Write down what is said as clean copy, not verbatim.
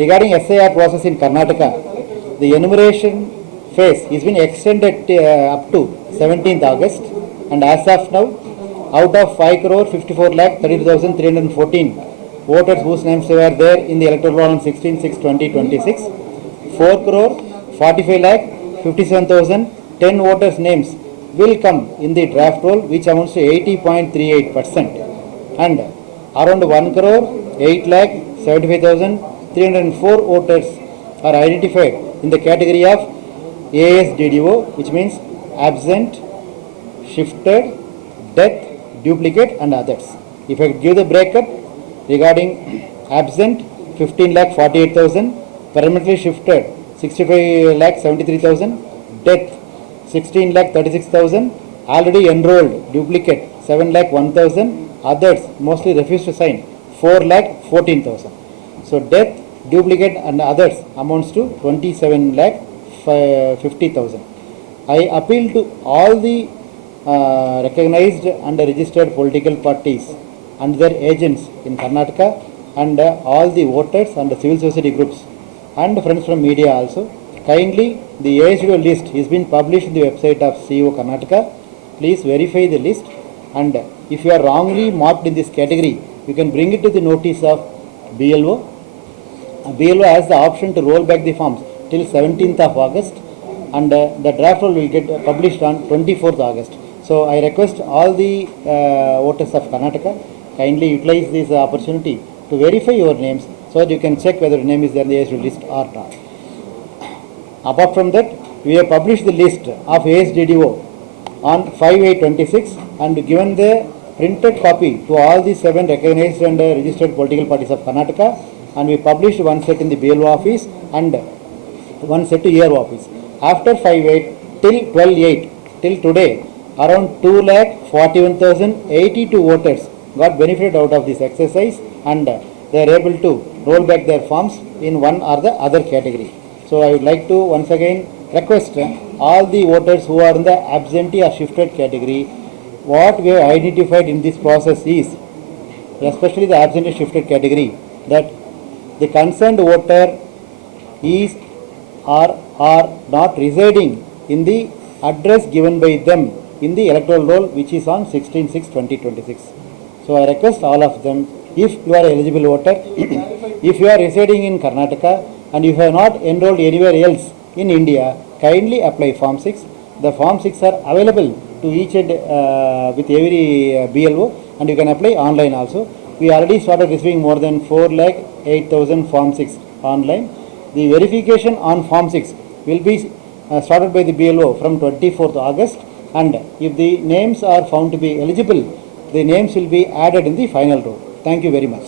Regarding SIR process in Karnataka, the enumeration phase is been extended up to 17th August, and as of now, out of 5 crore 54 lakh 32,314 voters whose names were there in the electoral roll on 16/6/2026, 4 crore 45 lakh 57,010 voters names will come in the draft roll, which amounts to 80.38%, and around 1 crore 8 lakh 75,304 voters are identified in the category of ASDDO, which means absent, shifted, death, duplicate and others. If I give the breakup regarding absent 15 lakh 48,000, permanently shifted 65 lakh 73,000, death 16 lakh 36,000, already enrolled duplicate 7 lakh 1,000, others mostly refused to sign 4 lakh 14,000. So death, duplicate and others amounts to 27 lakh 50,000. I appeal to all the recognized and registered political parties and their agents in Karnataka, and all the voters and the civil society groups and friends from media also. Kindly, the ASD list is been published in the website of CEO Karnataka. Please verify the list, and if you are wrongly marked in this category, you can bring it to the notice of BLO. BLO has the option to roll back the forms till 17th of August, and the draft roll will get published on 24th August. So I request all the voters of Karnataka, kindly utilize this opportunity to verify your names so that you can check whether your name is there in the ASD list or not. Apart from that, we have published the list of ASDDO on 5/8/26 and given the printed copy to all the 7 recognized and registered political parties of Karnataka, and we published one set in the BLO office and one set to ERO office. After 5/8 till 12/8 till today, around 2,41,082 voters got benefited out of this exercise, and they are able to roll back their forms in one or the other category. So I would like to once again request all the voters who are in the absentee or shifted category, what we have identified in this process is, especially the absentee shifted category, that the concerned voter is or are not residing in the address given by them in the electoral roll, which is on 16/6/2026. So I request all of them, if you are eligible voter, if you are residing in Karnataka and you have not enrolled anywhere else in India, kindly apply Form 6. The Form 6 are available to each and with every BLO, and you can apply online also. We already started receiving more than 4,08,000 Form 6 online. The verification on Form 6 will be started by the BLO from 24th August, and if the names are found to be eligible, the names will be added in the final roll. Thank you very much.